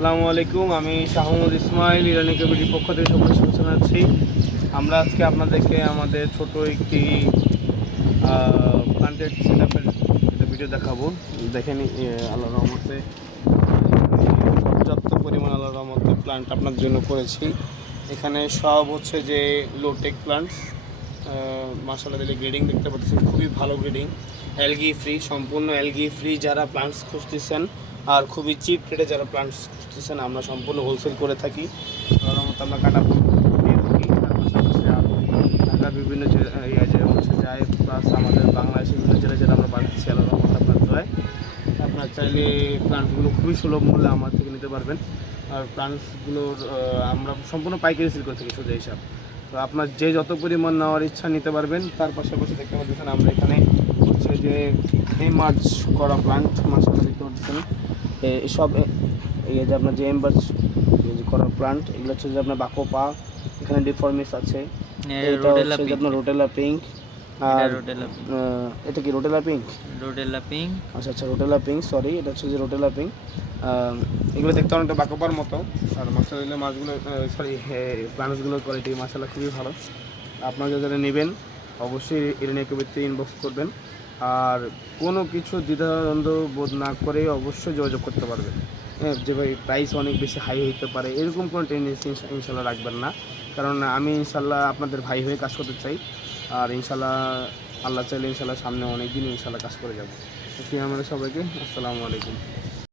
আসসালামু আলাইকুম। আমি শাহমুদ ইসমাইল ইরানি কমিটির পক্ষ থেকে সকলকে শুভেচ্ছা জানাচ্ছি। আমরা আজকে আপনাদেরকে আমাদের ছোট একটি প্লান্টেড সেটআপের একটা ভিডিও দেখাবো। দেখেন আল্লাহর রহমতে পর্যাপ্ত পরিমাণ আল্লাহর রহমতে প্লান্ট আপনার জন্য করেছি। এখানে সব হচ্ছে যে লোটেক প্লান্টস, মাশাআল্লাহ দিলে গ্রেডিং দেখতে পাচ্ছেন, খুবই ভালো গ্রেডিং, অ্যালগি ফ্রি, সম্পূর্ণ অ্যালগি ফ্রি। যারা প্লান্টস খুঁজতেছেন আর খুবই চিপ রেটে যারা প্লান্টস খুঁজতেছেন, আমরা সম্পূর্ণ হোলসেল করে থাকি। সাধারণত আমরা কাটা দিয়ে থাকি। তার পাশাপাশি আরও ঢাকার বিভিন্ন যে হচ্ছে যায়, প্লাস আমাদের বাংলাদেশের বিভিন্ন জেলায় আমরা পাঠাচ্ছি আল্লাহর রহমতে আপনার দোয়ায়। আপনার চাইলে প্লান্টসগুলো খুবই সুলভ মূল্যে আমার থেকে নিতে পারবেন। আর প্লান্টসগুলোর আমরা সম্পূর্ণ পাইকারি সেল করে থাকি, সোজা হিসাব। তো আপনার যে যত পরিমাণ নেওয়ার ইচ্ছা নিতে পারবেন। তার পাশাপাশি দেখতে পাচ্ছেন আমরা এখানে হচ্ছে যে এমার্জ করা প্লান্ট, মাশাআল্লাহ দেখতে পাচ্ছেন এসব এই যে আপনার যে এমবার্জ করা প্লান্ট, এগুলো হচ্ছে যে আপনার বাকোপা, এখানে ডিফর্মিস আছে, এটা হচ্ছে যে আপনার রোটেলা পিঙ্ক। আর এটা কি রোটেলা পিঙ্ক? রোডেলা পিঙ্ক, আচ্ছা রোটেলা পিঙ্ক, সরি, এটা হচ্ছে যে রোটেলা পিঙ্ক। এগুলো দেখতে অনেকটা বাকোপার মতো। আর মাশাআল্লাহ মাছগুলো সরি প্লান্টসগুলোর কোয়ালিটি মাশাআল্লাহ খুবই ভালো। আপনারা যারা নেবেন অবশ্যই ইরানি কবিতে ইনবক্স করবেন। আর কোনো কিছু দ্বিধাদ্বন্দ্ব বোধ না করে অবশ্যই যোগাযোগ করতে পারবেন। হ্যাঁ, যে ভাই প্রাইস অনেক বেশি হাই হতে পারে এরকম কোনো টেন্ডেন্সি ইনশাল্লাহ রাখবেন না, কারণ আমি ইনশাল্লাহ আপনাদের ভাই হয়ে কাজ করতে চাই। আর ইনশাল্লাহ আল্লাহ চাইলে ইনশাল্লাহ সামনে অনেক দিন ইনশাল্লাহ কাজ করে যাবো। আমাদের সবাইকে আসসালামু আলাইকুম।